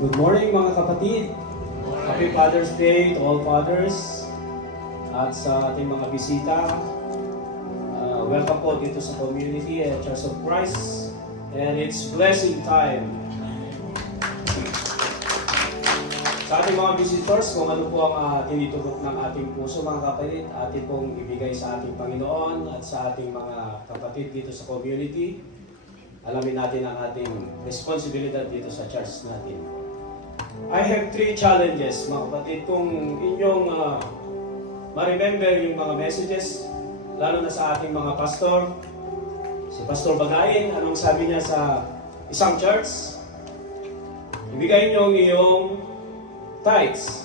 Good morning mga kapatid. Happy Father's Day to all fathers. At sa ating mga bisita, welcome po dito sa community at Church of Christ. And it's blessing time. Sa ating mga visitors, kung ano po ang tinitulog ng ating puso mga kapatid, atin pong ibigay sa ating Panginoon at sa ating mga kapatid dito sa community. Alamin natin ang ating responsibilidad dito sa church natin. I have 3 challenges, mga kapatid. Kung inyong ma-remember yung mga messages, lalo na sa ating mga pastor, si Pastor Bagayin, anong sabi niya sa isang church? Ibigay niyo ang iyong tithes.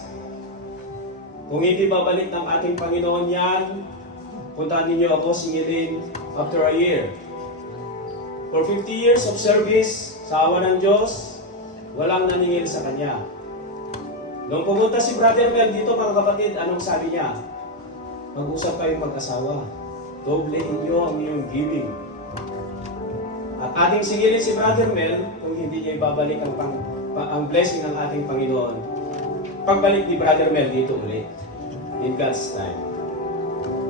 Kung hindi babalik ng ating Panginoon yan, puntahan ninyo ako singilin after a year. For 50 years of service, sa awa ng Diyos, walang naningil sa Kanya. Nung pumunta si Brother Mel dito mga kapatid, anong sabi niya? Mag-usap kayong mag-asawa. Doblehin niyo ang iyong giving. At ating singilin si Brother Mel, kung hindi niya ibabalik ang blessing ng ating Panginoon, pagbalik ni Brother Mel dito ulit. In God's time.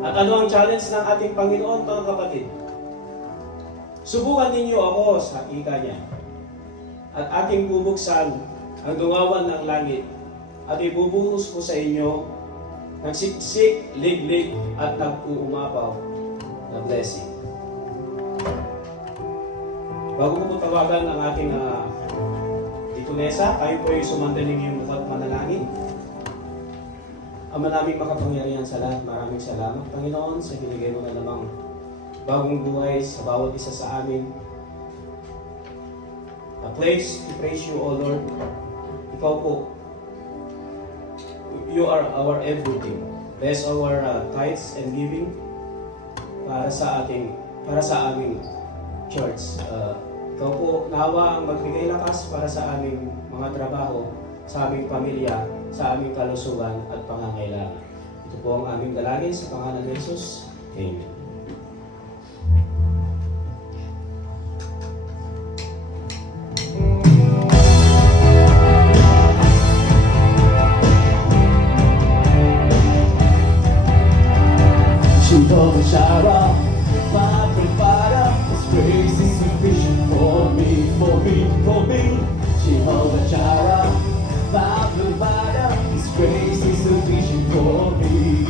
At ano ang challenge ng ating Panginoon mga kapatid? Subukan ninyo ako sa ika niya. At ating bubuksan ang dungawan ng langit at ibubuhos ko sa inyo nagsiksik, liglig at nag-uumapaw na blessing. Bago ko tawagan ang ating Titunesa, kayo po ay sumandaling yung mukha at manalangin. Ama naming makapangyarihan sa lahat, maraming salamat Panginoon sa binigay mo na namang bagong buhay sa bawat isa sa amin. A place to praise you, O Lord. Ikaw po, you are our everything. Bless our tithes and giving para sa aming church. Ikaw po, nawa ang magbigay lakas para sa aming mga trabaho, sa aming pamilya, sa aming kalusugan at pangangailangan. Ito po ang aming dalangin sa pangalan ni Jesus. Amen. Jehovah Jireh, my provider, His grace is sufficient for me, for me, for me. Jehovah Jireh, my provider, His grace is sufficient for me.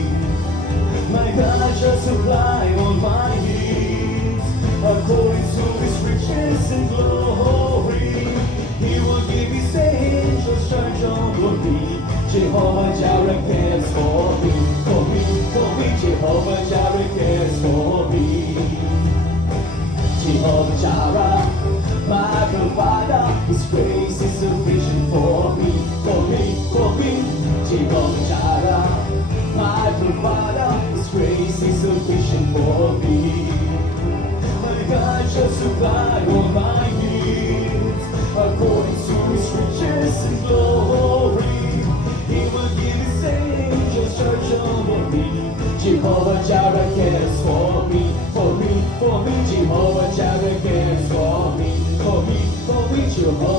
My God shall supply all my needs, according to His riches and glory. He will give His angels charge over me. Jehovah Jireh cares for me, for me, for me. Jehovah Jireh cares for me. Jehovah Jireh, my provider, His grace is sufficient for me, for me, for me. Jehovah Jireh, my provider, His grace is sufficient for me. My God shall supply all my needs, according to His riches and glory. He will give His angels charge over me. Jehovah Jireh cares for me, for me, for me. Jehovah Jireh cares for me, for me, for me. Jehovah